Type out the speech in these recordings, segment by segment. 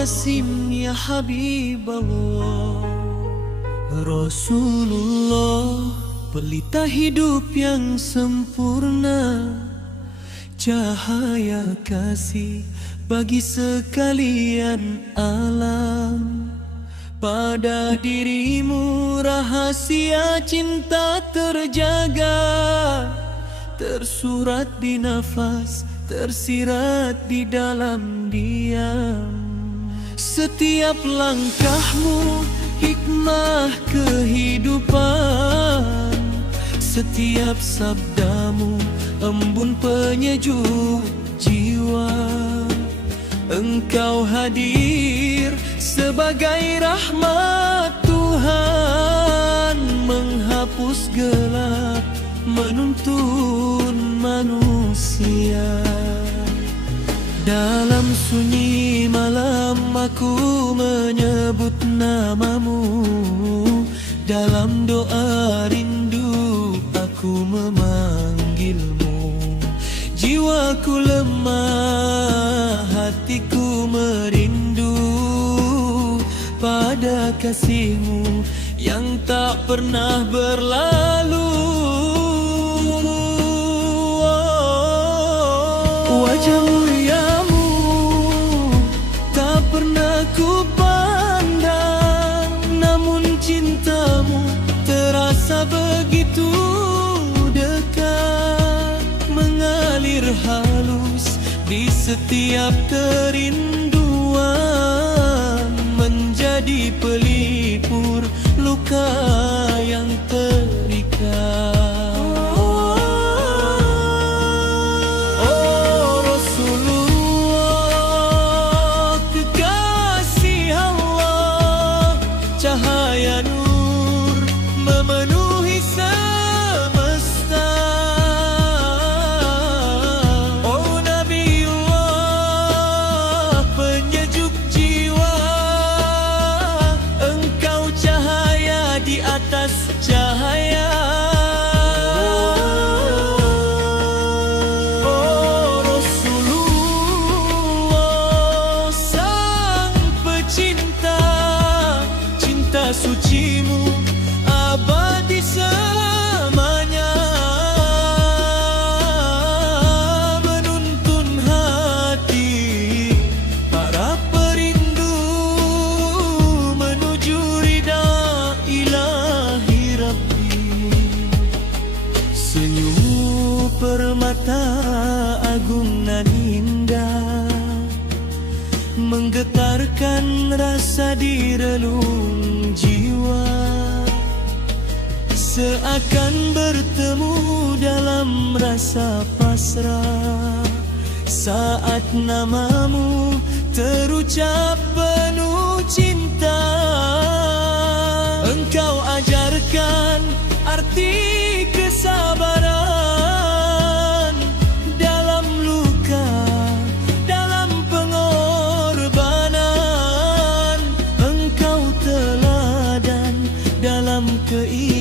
Qasim ya Habiballah, Rasulullah, pelita hidup yang sempurna, cahaya kasih bagi sekalian alam. Pada dirimu rahasia cinta terjaga, tersurat di nafas, tersirat di dalam diam. Setiap langkahmu hikmah kehidupan, setiap sabdamu embun penyejuk jiwa. Engkau hadir sebagai rahmat Tuhan, menghapus gelap, menuntun manusia. Dalam sunyi malam aku menyebut namamu, dalam doa rindu aku memanggilmu. Jiwaku lemah, hatiku merindu pada kasihmu yang tak pernah berlalu. Wajah muliamu tak pernah ku pandang, namun cintamu terasa begitu dekat, mengalir halus di setiap kerinduan, menjadi pelipur luka yang terikat. Cahaya nur memenuhi semesta. Oh Nabiullah, penyejuk jiwa, engkau cahaya di atas cahaya. Oh Rasulullah, sang pecinta, cinta sucimu abadi selamanya, menuntun hati para perindu menuju ridha ilahi Rabbi. Senyum permata agung nan indah, menggetarkan rasa di relung jiwa, seakan bertemu dalam rasa pasrah saat namamu terucap penuh cinta. Engkau ajarkan arti kesabaran dalam luka, dalam pengorbanan. Engkau teladan dalam keikhlasan,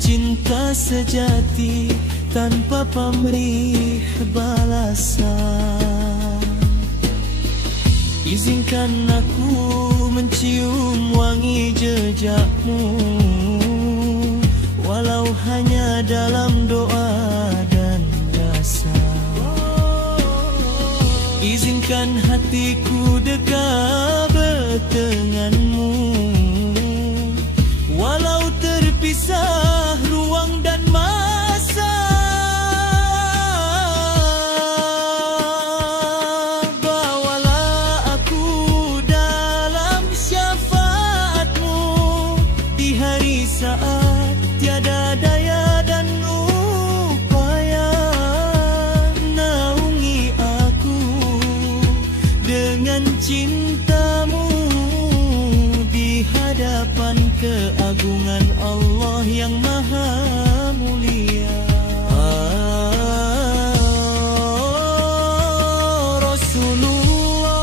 cinta sejati tanpa pamrih balasan. Izinkan aku mencium wangi jejakmu, walau hanya dalam doa dan dasar. Izinkan hatiku dekat berdenganmu, walau terpisah ruang dan masa. Bawalah aku dalam syafaatmu di hari saat tiada daya dan upaya. Naungi aku dengan cintamu di hadapan keagungan Allah yang maha mulia. Rasulullah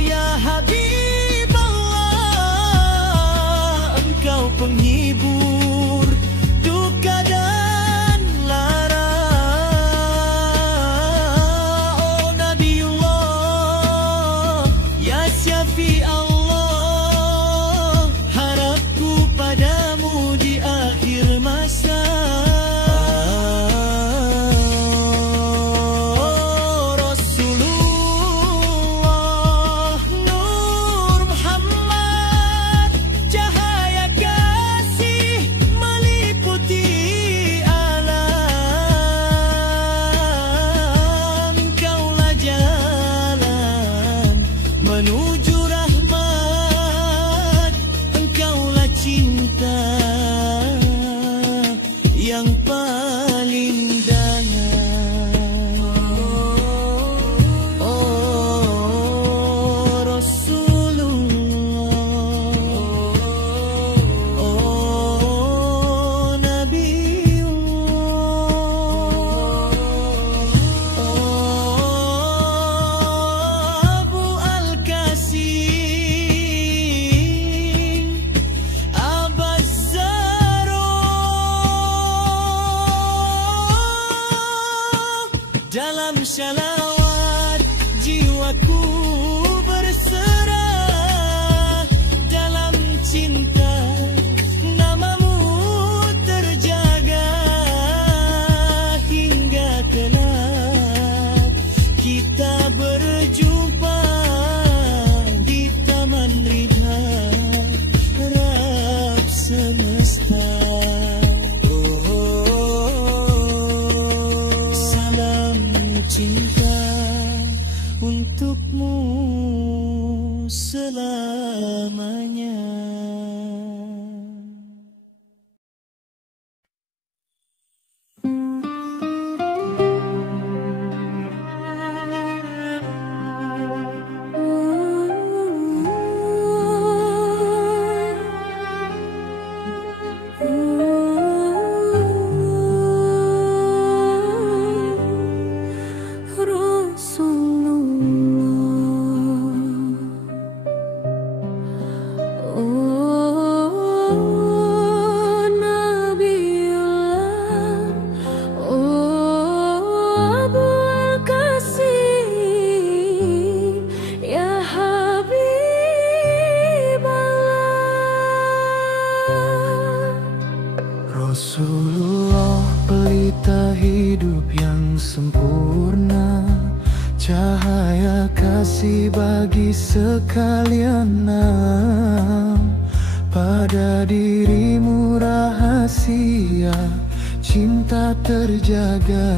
ya Habiballah, engkau penghibur duka dan lara. Oh Nabiullah, semesta. Salam cinta untukmu selamanya. Rasulullah, pelita hidup yang sempurna, cahaya kasih bagi sekalian. Pada dirimu rahasia cinta terjaga,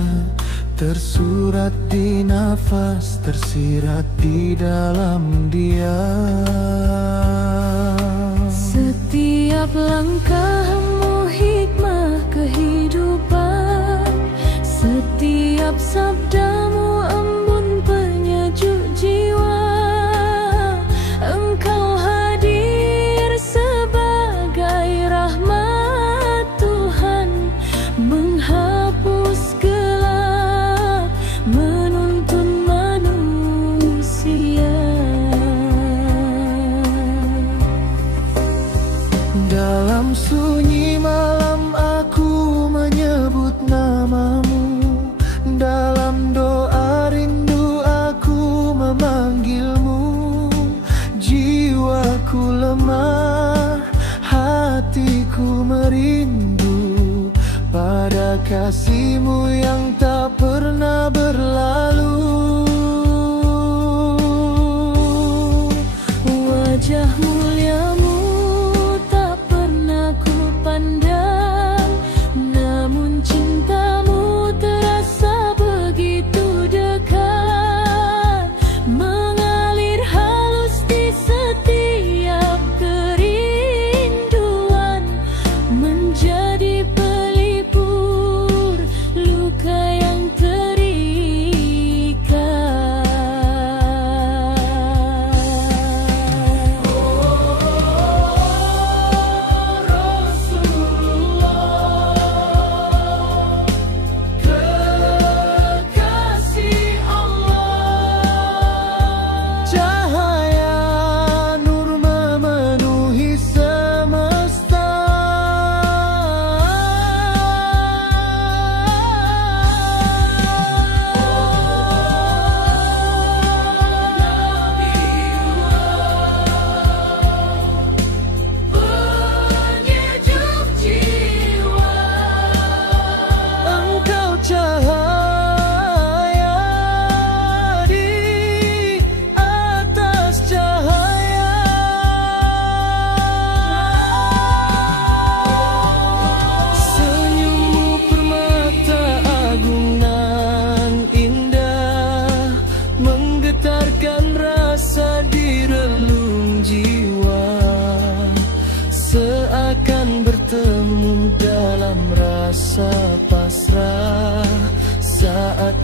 tersurat di nafas, tersirat di dalam dia. Setiap langkahmu hikmah kehidupan, setiap sabdamu embun penyejuk jiwa. Engkau hadir sebagai rahmat Tuhan, menghapus gelap, menuntun manusia. Dalam sunyi malam aku menyebut namamu, dalam doa rindu aku memanggilmu. Jiwaku lemah, hatiku merindu pada kasihmu yang tak pernah berlalu. Wajah muliamu tak pernah ku pandang, namun cintamu terasa begitu dekat, mengalir halus di setiap kerinduan, menjadi pelipur luka yang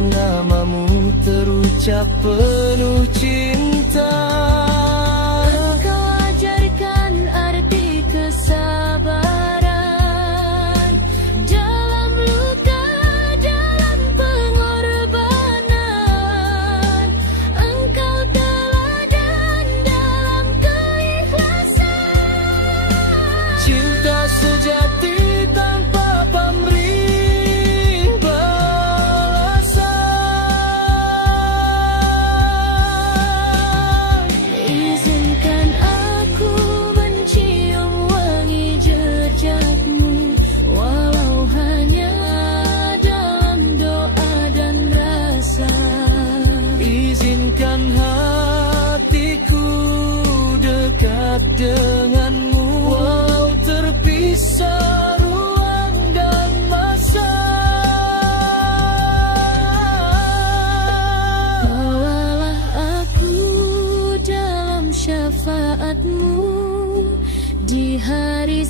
namamu terucap penuh cinta. Engkau ajarkan arti kesabaran dalam luka, dalam pengorbanan. Engkau teladan dalam keikhlasan. Cinta sejati tanpa pamrih. hari